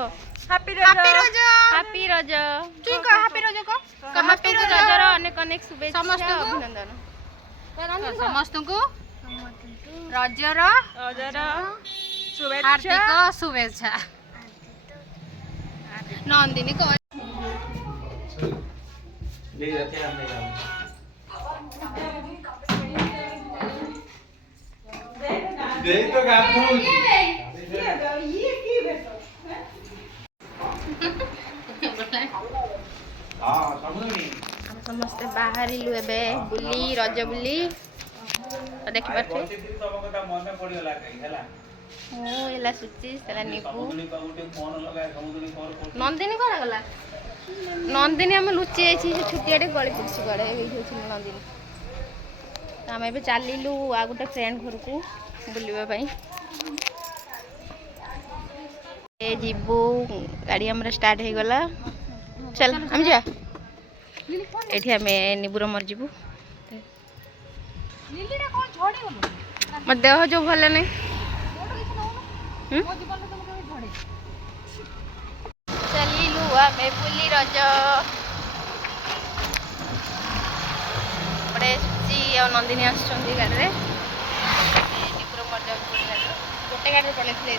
को हैप्पी रज हैप्पी रज तू कह हैप्पी रज को हैप्पी रजर अनेक अनेक शुभेच्छा अभिनंदन समस्त को रजर हार्दिक शुभेच्छा नंदिनी को तो समस्ते बाहर बुली रज बुली देख पारे सुची निबू नंदिनी कौन गला नंदिनी आम लुचि जाइए छुटिया गली पड़ी गड़े नंदिनी आम ए चलू आ गोटे फ्रेंड घर को बुलवाई जीवु गाड़ी आम स्टार्ट हो गला चल आम जा ये आम निबुर मर जीवु मो देह जो भल नहीं चलू आम बुली रज बड़े सुची आ नंदिनी आसुँच गाड़ी निपुर मर जा गोटे गाड़ी चलते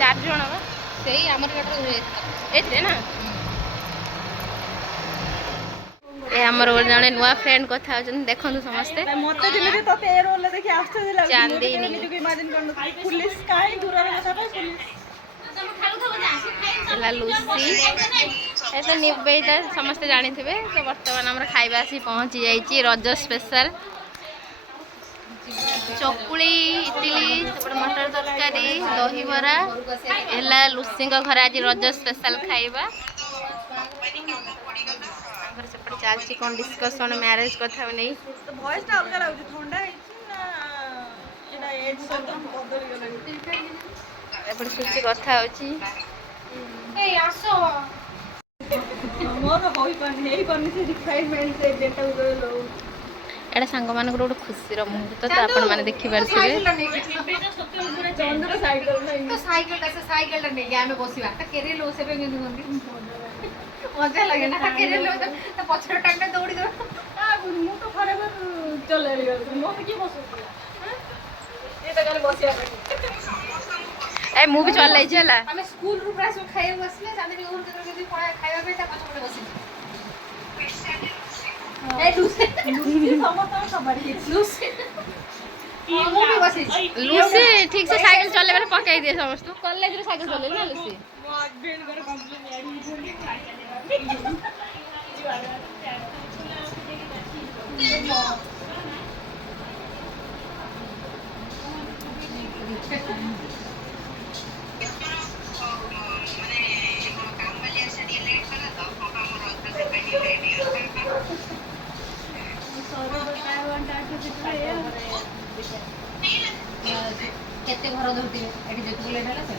4 जन से आमर गाड़ी ना ए हमर जने नुआ फ्रेंड कथा देखु समस्ते मते दिले तो ते रोल देखि आश्चर्य लागै चांदनी निजु इमेजिन करन पुलिस काई दूर रे कथा पुलिस लूसी ए तो निवेदा समस्ते जानी थे तो वर्तमान हमर खाइबा आसी पहुंची जाइए रज स्पेशल चकुली इडली मटर तरकारी दही बरा एला लूसी घर आज रज स्पेशल खाइबा सेपटे चलती कौन डिस्कसन मैरेज कथा नहीं तो वॉइस टा अलग लागु ठंडा हिची ना एटा एज सब बदल गेलै एपटे सुची कथा होची ए आसो मोर होई पानी से रिक्वायरमेंट से डेटा उगो लो एटा संग मान गोटे खुशी मुहूर्त तो आपण माने देखि पारथिबे चंद्र साइकिल नहीं तो साइकिल नहीं आमे बसिबा त केरे लो से पे गंदी मजा लगे ना केरे लो तो पछर टांगने दौड़ी दो मु तो खरे चले गेल मो की बसो ए त गल बसिया ए मु भी चल लई छला हमें स्कूल रू प्राइस खाए बसले चांदनी घर के भी पढ़ा खाइबा पे ता पछर बसि ए लूसी समस्त खबर लूसी मु भी बसि लूसी ठीक से साइकिल चले बेले पकाई दिए समस्त कॉलेज रे साइकिल चले ना लूसी मो बेल कर कंप्लेन केते घर धरती एठी जेतु लेट हला से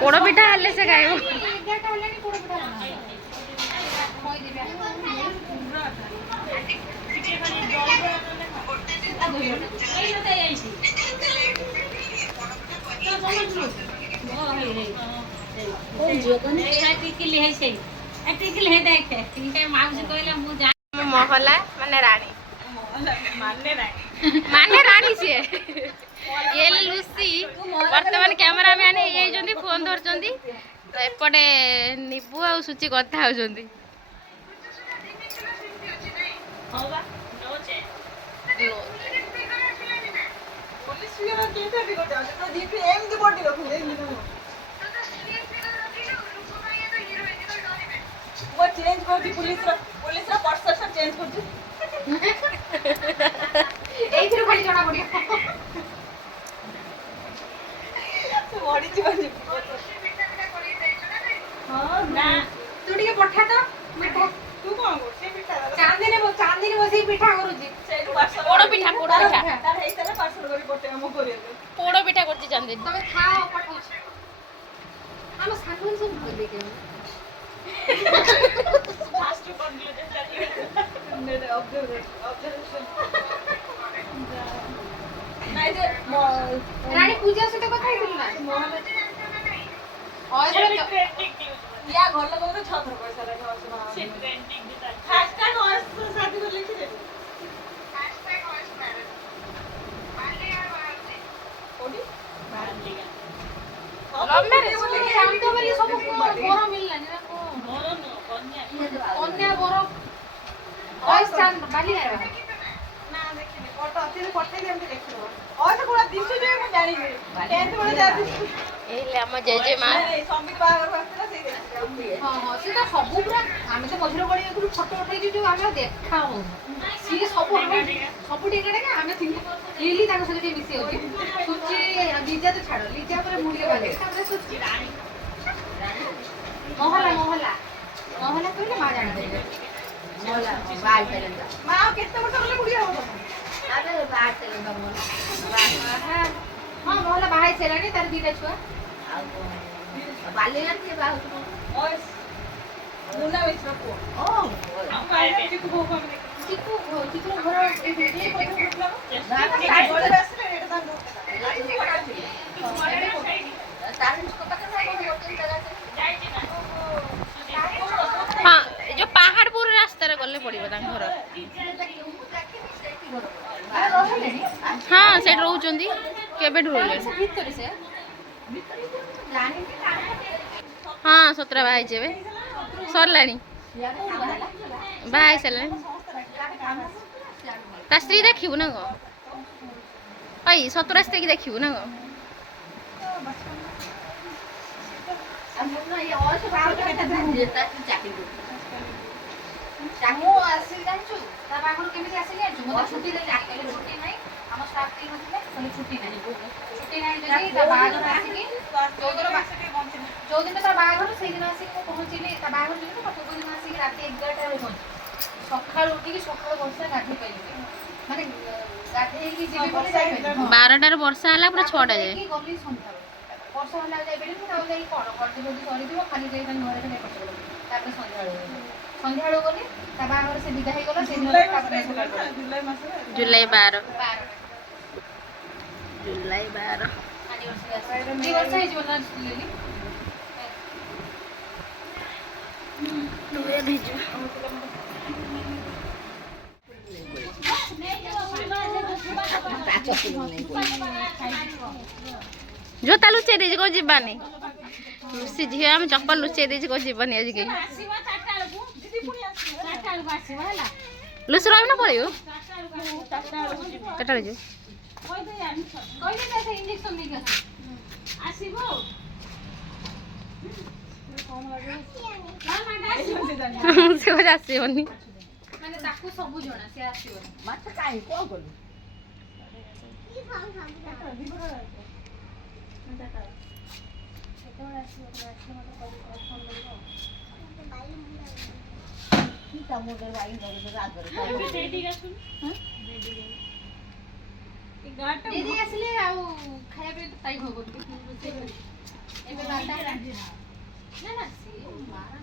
पोड़ पिठा हल्ले से खाइबो 11टा हलानी पोड़ पिठा बना खोई दिबे पिठे खाली डल ए न ते आइसी तो समझ लो हे रे ओ जो कोन ए टिकली है से ए टिकली है देख इनके माउसी कहला मु जा मोहला माने रानी माने रानी से ये लूसी वर्तमान कैमरा मैन ये फोन धरचंदी तो एपटे निबू आ सुची कथा होचंदी पुलिस वाला केते भी गोटा तो दीपी एम दी बॉडी रखू दे वो चेंज कर दी पुलिस रा परसेप्शन चेंज कर दी एइथिर खाली जणा पडियो तो बॉडी जीवन हां ना तू टिके पठा तो मिठा तू कोन गो से पिठा चांदनी बसी पिठा करूची सेटू पार्सल पोड़ पिठा तार हेइ तले पार्सल करी पटे हम करिए पोड़ पिठा करची चांदी तमे खाओ पठौछ हम सागुन सब बोल दे के फास्ट कंक्लूजन चाहिए नेट ऑब्जर्वेशन नाइ जे रानी पूजा से तो कथा हिल ना या घर लोग तो छतर पैसा रे घर सुना से ट्रेंडिंग दिता हैशटैग और शादी को लिख दे हैशटैग और मैरिज बाले यार बाहर से कोडी बाहर लिया लव मैरिज हम तो बोली सब बरो मिलला ना को बरो न कन्या बर वॉइस चांद बाली यार ना देखिए फोटो अच्छे पठे दे हम देखियो और तो कोला दिसु जे मैं जानी गई 10th वाला जा दिसु एले हम जेजे मा संबित बागर वास्ते से देखियो हाँ हाँ सीधा सब पूरा आम तो मझे गड़ी फटो उठाई जो आम देखा हो सी सब सब टिके आम लिली सहित मिसी होची सुची लिजा तो छाड़ लिजा पर मुड़े बाले मोहला मोहला मोहला कहले माँ जान मोहला बाल पेलेंदा मां केते मोटा बोले बुढ़िया हो अरे बाल पेलेंदा हाँ मोहला बाहर से लानी तार दीटा छुआ बाले लानी बाहर ओए मुन्ना बेचरा को ओ चिकू भोग हम चिकू घर ए ना बड़े रास्ते रे एटा हाँ जो पहाड़पुर रास्ता रे गले पड़िबो तांग घर हाँ सेठ रहउचंदी केबे ढोले हाँ 17 बाई जेबे सरलानी बाई सरलानी ता स्त्री देखिबु ना गो अई 17 स्त्री की देखिबु ना गो ମୁଁ ଆସିଲି ଜାଣିଛୁ ତା ବାହାଘର କେମିତି ଆସିଲି ଜାଣିଛୁ ମୋତେ ଛୁଟି ଦେଲେ ଆଜିକାଲି ଛୁଟି ନାହିଁ ଆମ ଷ୍ଟାଫ୍ କେହି ନଥିଲେ କହିଲେ ଛୁଟି ନାହିଁ ଯଦି ତା ବାହାଘର ଆସିକି ଯୋଉଦିନ ତା ବାହାଘର ସେଇଦିନ ଆସିକି ମୁଁ ପହଞ୍ଚିଲି ତା ବାହାଘର ଦିନ ତା ପୂର୍ବ ଦିନ ଆସିକି ରାତି 11ଟାରେ ପହଞ୍ଚିଲି ସକାଳୁ ଉଠିକି ସକାଳୁ ବର୍ଷା ଗାଧେଇ ପାଇଲି ମାନେ ଗାଧେଇକି ଯିବି ବୋଲି ଯାଇପାରିଲି 12ଟାରେ ବର୍ଷା ହେଲା ପୁରା 6ଟା ଯାଏ ଗଲି ସନ୍ଧ୍ୟାବେଳେ ବର୍ଷା ହେଲା ଯାଇପାରିଲି ମୁଁ ତାକୁ ଯାଇକି କ'ଣ କରିଛି ଯଦି ସରିଯିବ ଖାଲି ଯାଇକି ତାଙ୍କ ଘରେ ଖାଲି ପଚାରିବ ତାପରେ ସନ୍ଧ୍ୟାବେଳୁ ଗଲି ତା ବାହାଘର ସେ ବିଦା ହେଇଗଲା ସେଇଦିନ ତାପରେ जुलाई मास रे जुलाई 12 ଦି ବର୍ଷ ହେଇଯିବ ନା ଲିଲି जोता लुचेई देछि को जीवानी लुसी झियो हम चप्पल लुचेई देछि को जीवानी आज के ଆସିବା 4ଟା ବେଳକୁ ଦିଦି ପୁଣି ଆସିବ 4ଟା ବେଳକୁ ଆସିବ ହେଲା लुसी रहना पड़ियो 4ଟା ବେଳକୁ ଯିବ केटा जे କହିଦେ ଜାଣିଛ କହିଲେ ନା ସେ ଇଞ୍ଜେକ୍ସନ ନେଇକି ଆସିବ से को आसीबनी ମାନେ ତାକୁ ସବୁ ଜଣା ସେ ଆସିବନି माछ काई को करू ସେତେବେଳେ ଆସିବ ମୋତେ ଫୋନ କରିବ ଦିଦି ଆସିଲେ ଆଉ ଖାଇବା ପାଇଁ ତ ଟାଇମ୍ ହବ ଏବେ ବାରଟା ନା ନା ସିଏ ମାରା